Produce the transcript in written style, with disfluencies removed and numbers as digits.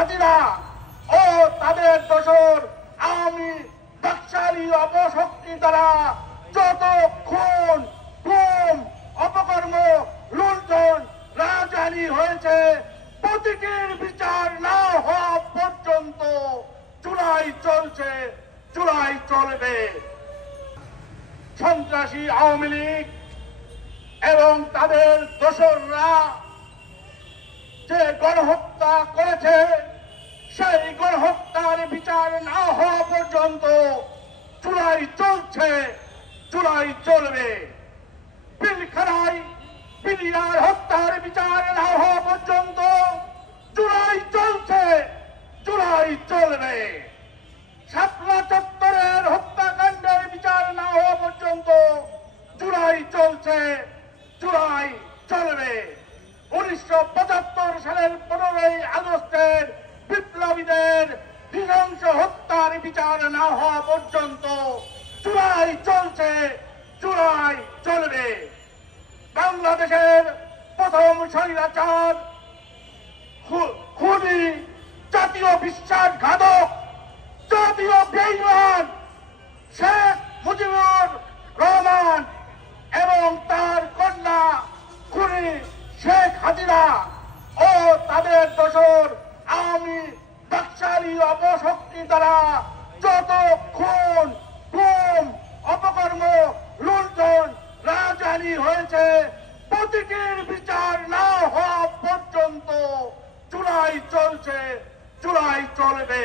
হাসিনা ও তাদের দোসর আওয়ামী বাকশালী অপশক্তি দ্বারা যত খুন গুম অপকর্ম লুণ্ঠন রাজধানী হয়েছে, প্রতিটির বিচার না হওয়া পর্যন্ত চুলাই চলছে, চুলাই চলবে। সন্ত্রাসী আওয়ামী লীগ এবং তাদের দোসররা যে গণহত্যা করেছে, সেই গণহত্যার বিচার না হওয়া পর্যন্ত চুলাই চলছে, চুলাই চলবে। পিলখানায় পিলিয়ার হত্যার বিচার না হওয়া পর্যন্ত চুলাই চলছে, চুলাই চলবে। শাপলা চত্বরের হত্যাকাণ্ডের বিচার না হওয়া পর্যন্ত চুলাই চলছে, চুলাই চলবে। 1975 সালের 15ই আগস্টের বিপ্লবীদের নৃশংস হত্যার বিচার না হওয়া পর্যন্ত চুলাই চলছে, চুলাই চলবে। বাংলাদেশের প্রথম স্বৈরাচার খুনি, জাতীয় বিশ্বাসঘাতক, জাতীয় বেঈমান শেখ মুজিবুর রহমান এবং তার কন্যা খুনি শেখ হাসিনা ও তাদের দোসর আওয়ামী বাকশালী অপশক্তি দ্বারা যত খুন গুম অপকর্ম লুণ্ঠন রাজধানী হয়েছে, প্রতিটির বিচার না হওয়া পর্যন্ত চুলাই চলছে, চুলাই চলবে।